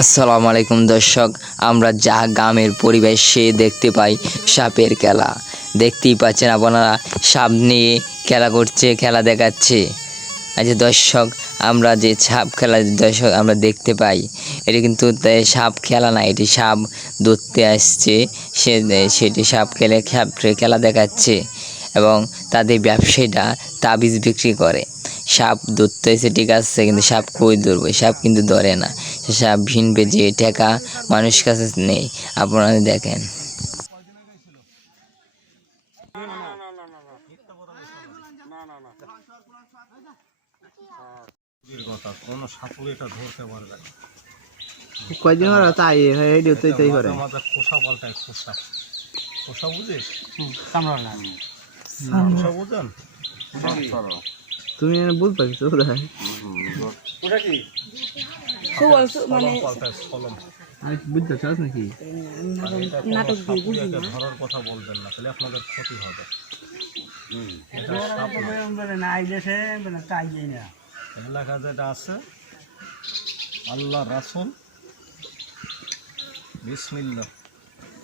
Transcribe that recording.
আসসালামু আলাইকুম দর্শক, আমরা যা গ্রামের পরিবেশ সে দেখতে পাই, সাপের খেলা। দেখতেই পাচ্ছেন আপনারা, সাপ নিয়ে খেলা করছে, খেলা দেখাচ্ছে। আচ্ছা দর্শক, আমরা যে সাপ খেলা দর্শক, আমরা দেখতে পাই, এটি কিন্তু সাপ খেলা না, এটি সাপ ধরতে আসছে, সে সেটি সাপ খেলে সাপের খেলা দেখাচ্ছে এবং তাদের ব্যবসায়ীটা তাবিজ বিক্রি করে। সাপ ধরতে এসে ঠিক আছে কিন্তু সাপ কই ধরবে? সাপ কিন্তু ধরে না। সে সাপ ভিন বেজে টাকা মানুষ কাছে নেই। আপনারা দেখেন। কথা কোনো সাপুরে এটা ধরতে পারবে না কয়দিন হলো তাই রেডিও তৈ তৈ করে। আমাদের খোসা পাল্টায় খোসা খোসা বুঝিস কামড়া খোসা বুঝেন তুমি বুঝ পারছ কোথায় কলম পাল্টায় কলম আমি বুঝতে চাস নাকি? নাটক দিয়ে বুঝি সাপুরিয়াকে ধরার কথা বলবেন না তাহলে আপনাদের ক্ষতি হবে। এটা সাপুরে না। তাই না। এলাকা যেটা আছে আল্লাহ রাসুল বিসমিল্লাহ।